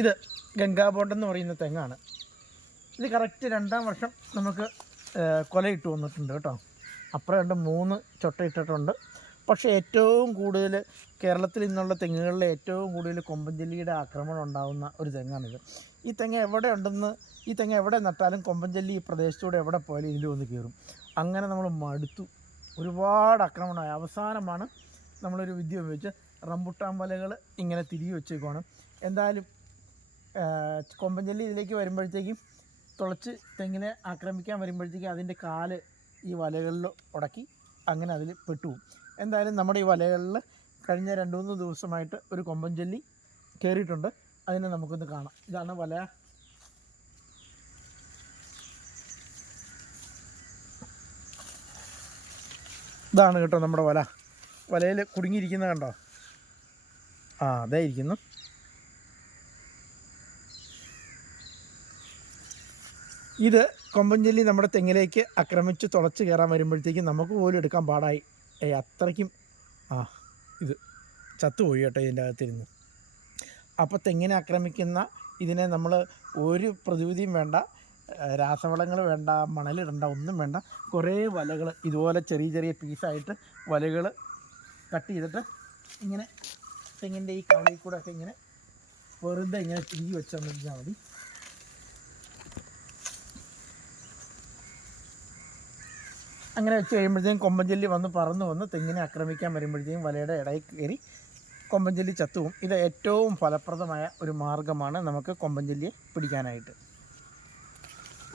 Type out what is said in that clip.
ഇത് ഗംഗാബോണ്ട് എന്ന് പറയുന്ന തെങ്ങാണ്. ഇത് കറക്റ്റ് രണ്ടാം വർഷം നമുക്ക് കൊലയിട്ട് വന്നിട്ടുണ്ട് കേട്ടോ. അപ്പുറം രണ്ട് മൂന്ന് ചൊട്ടയിട്ടിട്ടുണ്ട്. പക്ഷേ ഏറ്റവും കൂടുതൽ കേരളത്തിൽ ഇന്നുള്ള തെങ്ങുകളിൽ ഏറ്റവും കൂടുതൽ കൊമ്പൻചെല്ലിയുടെ ആക്രമണം ഉണ്ടാകുന്ന ഒരു തെങ്ങാണിത്. ഈ തെങ്ങ് എവിടെ ഉണ്ടെന്ന് ഈ തെങ്ങ് എവിടെ നട്ടാലും കൊമ്പൻചെല്ലി ഈ പ്രദേശത്തൂടെ എവിടെ പോയാലും ഇതിൽ വന്ന് കയറും അങ്ങനെ നമ്മൾ മടുത്തു. ഒരുപാട് ആക്രമണമായി. അവസാനമാണ് നമ്മളൊരു വിദ്യ ഉപയോഗിച്ച് റംബുട്ടാൻ വലകൾ ഇങ്ങനെ തിരികെ വെച്ചേക്കുവാണ്. എന്തായാലും ആഹ് കൊമ്പൻചെല്ലി ഇതിലേക്ക് വരുമ്പോഴത്തേക്കും തുളച്ച് തെങ്ങിനെ ആക്രമിക്കാൻ വരുമ്പോഴത്തേക്കും അതിന്റെ കാൽ ഈ വലകളിൽ ഉടക്കി അങ്ങനെ അതിൽ പെട്ടുപോകും എന്തായാലും നമ്മുടെ ഈ വലകളിൽ കഴിഞ്ഞ രണ്ട് മൂന്ന് ദിവസമായിട്ട് ഒരു കൊമ്പഞ്ചല്ലി കയറിയിട്ടുണ്ട്. അതിനെ നമുക്കൊന്ന് കാണാം. ഇതാണ് വല. ഇതാണ് കേട്ടോ നമ്മുടെ വല. വലയിൽ കുടുങ്ങിയിരിക്കുന്നത് കണ്ടോ? ആ അതേ ഇരിക്കുന്നു. ഇത് കൊമ്പഞ്ചെല്ലി നമ്മുടെ തെങ്ങിലേക്ക് ആക്രമിച്ച് തുളച്ച് കയറാൻ വരുമ്പോഴത്തേക്കും നമുക്ക് പോലും എടുക്കാൻ പാടായി. ഏ അത്രയ്ക്കും. ആ ഇത് ചത്തുപോയി കേട്ടോ ഇതിന്റെ അകത്തിരുന്ന്. അപ്പോൾ തെങ്ങിനെ ആക്രമിക്കുന്ന ഇതിനെ നമ്മൾ ഒരു പ്രതിവിധിയും വേണ്ട രാസവളങ്ങൾ വേണ്ട മണലിടണ്ട ഒന്നും വേണ്ട. കുറേ വലകൾ ഇതുപോലെ ചെറിയ ചെറിയ പീസായിട്ട് വലകൾ കട്ട് ചെയ്തിട്ട് ഇങ്ങനെ തെങ്ങിന്റെ ഈ കവളിൽ കൂടെ ഒക്കെ ഇങ്ങനെ വെറുതെ ഇങ്ങനെ തിരികെ വെച്ചാൽ മതി. അങ്ങനെ വെച്ച് കഴിയുമ്പോഴത്തേക്കും കൊമ്പഞ്ചൊല്ലി വന്ന് പറന്ന് വന്ന് തെങ്ങിനെ ആക്രമിക്കാൻ വരുമ്പോഴത്തേക്കും വലയുടെ ഇടയിൽ കയറി കൊമ്പഞ്ചൊല്ലി ചത്തുവും ഇത് ഏറ്റവും ഫലപ്രദമായ ഒരു മാർഗമാണ് നമുക്ക് കൊമ്പഞ്ചൊല്ലിയെ പിടിക്കാനായിട്ട്.